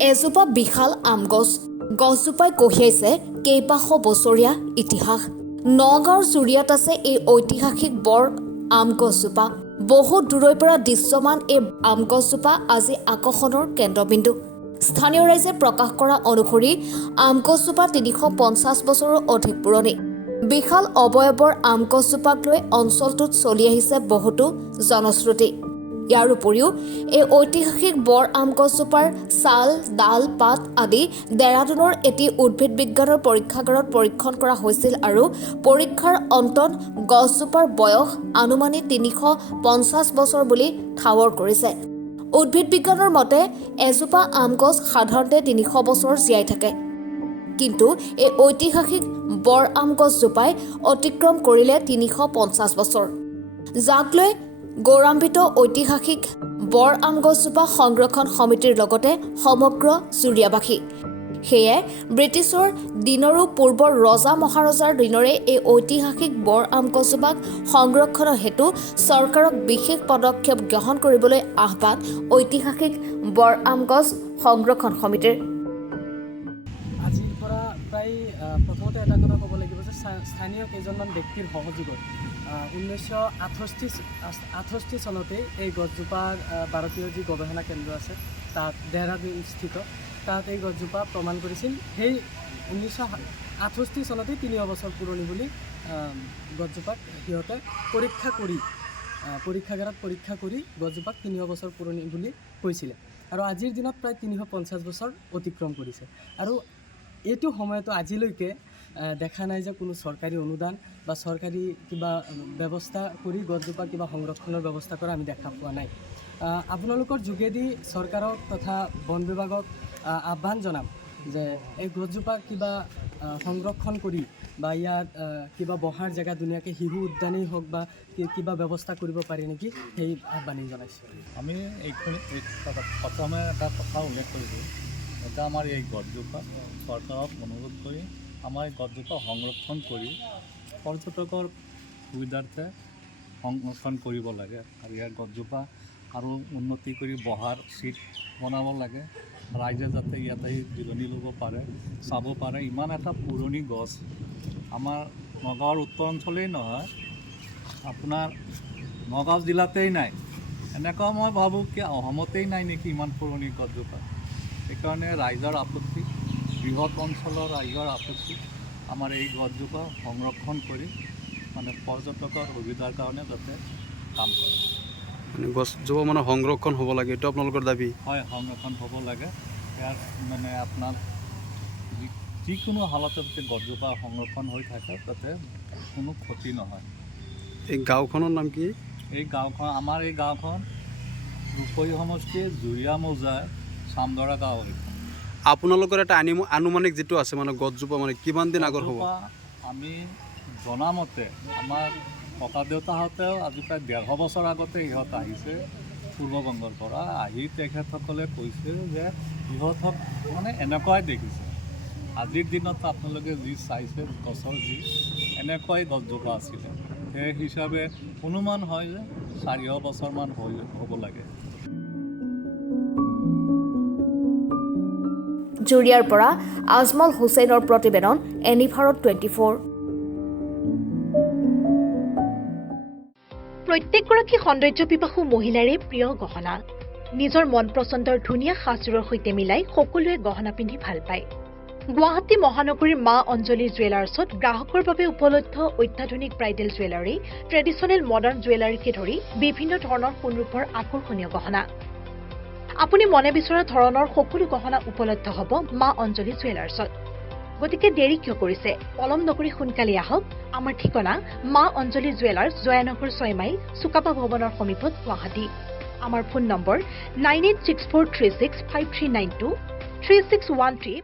এজোপা বিশাল আম গছ গছজোপাই কঢ়িয়াইছে কেইবাশ বছৰীয়া ইতিহাস। নগাঁৱৰ চুৰিয়াত আছে এই ঐতিহাসিক বৰ আম গছজোপা বহু দূৰৈৰ পৰা দৃশ্যমান এই আম গছজোপা আজি আকৰ্ষণৰ কেন্দ্ৰবিন্দু। স্থানীয় ৰাইজে প্ৰকাশ কৰা অনুসৰি আম গছজোপা তিনিশ পঞ্চাছ বছৰো অধিক পুৰণি। বিশাল অৱয়ৱৰ আম গছজোপাক লৈ অঞ্চলটোত চলি আহিছে বহুতো জনশ্ৰুতি। ইয়াৰ উপৰিও এই ঐতিহাসিক বৰ আম গছজোপাৰ ছাল ডাল পাত আদি ডেৰাডুনৰ এটি উদ্ভিদ বিজ্ঞানৰ পৰীক্ষাগাৰত পৰীক্ষণ কৰা হৈছিল আৰু পৰীক্ষাৰ অন্তত গছজোপাৰ বয়স আনুমানিক তিনিশ পঞ্চাছ বছৰ বুলি ঠাৱৰ কৰিছে। উদ্ভিদ বিজ্ঞানৰ মতে এজোপা আম গছ সাধাৰণতে তিনিশ বছৰ জীয়াই থাকে। কিন্তু এই ঐতিহাসিক বৰ আম গছজোপাই অতিক্ৰম কৰিলে তিনিশ পঞ্চাছ বছৰ। যাক লৈ গৌৰৱান্বিত ঐতিহাসিক বৰ আম গছজোপা সংৰক্ষণ সমিতিৰ লগতে সমগ্ৰ চুৰিয়াবাসী। সেয়ে ব্ৰিটিছৰ দিনৰো পূৰ্বৰ ৰজা মহাৰজাৰ দিনৰে এই ঐতিহাসিক বৰ আম গছজোপাক সংৰক্ষণৰ হেতু চৰকাৰক বিশেষ পদক্ষেপ গ্ৰহণ কৰিবলৈ আহ্বান ঐতিহাসিক বৰ আম গছ সংৰক্ষণ সমিতিৰ। আজিৰ পৰা প্ৰায় প্ৰথমতে এটা কথা ক'ব লাগিব স্থানীয়- কেইজনমান ব্যক্তিৰ সহযোগত ঊনৈছশ আঠষষ্ঠি আঠষষ্ঠি চনতেই এই গছজোপাৰ ভাৰতীয় যি গৱেষণা কেন্দ্ৰ আছে, তাত দেহৰাদুন স্থিত। তাত এই গছজোপা প্ৰমাণ কৰিছিল। সেই ঊনৈছশ আঠষষ্ঠি চনতেই তিনিশ বছৰ পুৰণি বুলি গছজোপাক সিহঁতে পৰীক্ষা কৰি পৰীক্ষাগাৰত পৰীক্ষা কৰি গছজোপাক তিনিশ বছৰ পুৰণি বুলি কৈছিলে। আৰু আজিৰ দিনত প্ৰায় তিনিশ পঞ্চাছ বছৰ অতিক্ৰম কৰিছে। আৰু এইটো সময়তো আজিলৈকে দেখা নাই যে কোনো চৰকাৰী অনুদান বা চৰকাৰী কিবা ব্যৱস্থা কৰি গছজোপা কিবা সংৰক্ষণৰ ব্যৱস্থা কৰা আমি দেখা পোৱা নাই। আপোনালোকৰ যোগেদি চৰকাৰক তথা বন বিভাগক আহ্বান জনাম যে এই গছজোপা কিবা সংৰক্ষণ কৰি বা ইয়াত কিবা বহাৰ জেগা ধুনীয়াকৈ শিশু উদ্যানেই হওক বা কিবা ব্যৱস্থা কৰিব পাৰি নেকি সেই আহ্বানেই জনাইছোঁ। আমি এইখিনি প্ৰথমে এটা কথা উল্লেখ কৰিছোঁ এটা আমাৰ এই গছজোপা চৰকাৰক অনুৰোধ কৰি আমাৰ এই গছজোপা সংৰক্ষণ কৰি পৰ্যটকৰ সুবিধাৰ্থে সংৰক্ষণ কৰিব লাগে আৰু ইয়াৰ গছজোপা আৰু উন্নতি কৰি বহাৰ চিট বনাব লাগে। ৰাইজে যাতে ইয়াতে জিৰণি ল'ব পাৰে, চাব পাৰে। ইমান এটা পুৰণি গছ। আমাৰ নগাঁৱৰ উত্তৰ অঞ্চলেই নহয়, আপোনাৰ নগাঁও জিলাতেই নাই। এনেকুৱা মই ভাবোঁ কি অসমতেই নাই নেকি ইমান পুৰণি গছজোপা সেইকাৰণে ৰাইজৰ আপত্তি বৃহৎ অঞ্চলৰ ৰাইজৰ আপত্তি আমাৰ এই গছজোপা সংৰক্ষণ কৰি মানে পৰ্যটকৰ সুবিধাৰ কাৰণে যাতে কাম কৰে। মানে গছজোপা মানে সংৰক্ষণ হ'ব লাগে এইটো আপোনালোকৰ দাবি? হয় সংৰক্ষণ হ'ব লাগে। ইয়াৰ মানে আপোনাৰ যিকোনো হালতে যাতে গছজোপা সংৰক্ষণ হৈ থাকে তাতে কোনো ক্ষতি নহয়। এই গাঁওখনৰ নাম কি? এই গাঁওখন আমাৰ এই গাঁওখন ৰূপহী সমষ্টিৰ জুৰীয়া মৌজাৰ চামদৰা গাঁও এইখন আপোনালোকৰ এটা আনি আনুমানিক যিটো আছে মানে গছজোপা মানে কিমান দিন আগৰ হ'ব? আমি জনামতে, আমাৰ ককা দেউতাহঁতেও আজি প্ৰায় ডেৰশ বছৰ আগতে ইহঁত আহিছে, পূৰ্ববংগৰ পৰা। আহি তেখেতসকলে কৈছে যে ইহঁতক মানে এনেকুৱাই দেখিছে। আজিৰ দিনত আপোনালোকে যি চাইছে, গছৰ যি, এনেকুৱাই গছজোপা আছিলে। সেই হিচাপে অনুমান হয় যে চাৰিশ বছৰমান হৈ হ'ব লাগে। জুৰিয়াৰ পৰা আজমল হুছেইনৰ প্ৰতিবেদন এনিভাৰত টুৱেণ্টি ফ'ৰ। প্ৰত্যেকগৰাকী সৌন্দৰ্য পিপাসু মহিলাৰে প্ৰিয় গহনা। নিজৰ মন পচন্দৰ ধুনীয়া সাজযোৰৰ সৈতে মিলাই সকলোৱে গহনা পিন্ধি ভাল পায়। গুৱাহাটী মহানগৰীৰ মা অঞ্জলি জুৱেলাৰ্ছত গ্ৰাহকৰ বাবে উপলব্ধ অত্যাধুনিক ব্ৰাইডেল জুৱেলাৰী ট্ৰেডিশ্যনেল মডাৰ্ণ জুৱেলাৰীকে ধৰি বিভিন্ন ধৰণৰ সোণৰূপৰ আকৰ্ষণীয় গহনা। আপুনি মনে বিচৰা ধৰণৰ সকলো গহনা উপলব্ধ হ'ব মা অঞ্জলি জুৱেলাৰ্ছত। গতিকে দেৰি কিয় কৰিছে? পলম নকৰি সোনকালে আহক। আমাৰ ঠিকনা মা অঞ্জলি জুৱেলাৰ্ছ জয়ানগৰ ছয় মাইল চুকাপা ভৱনৰ সমীপত গুৱাহাটী। আমাৰ phone number nine eight six four three six five three nine two three six one three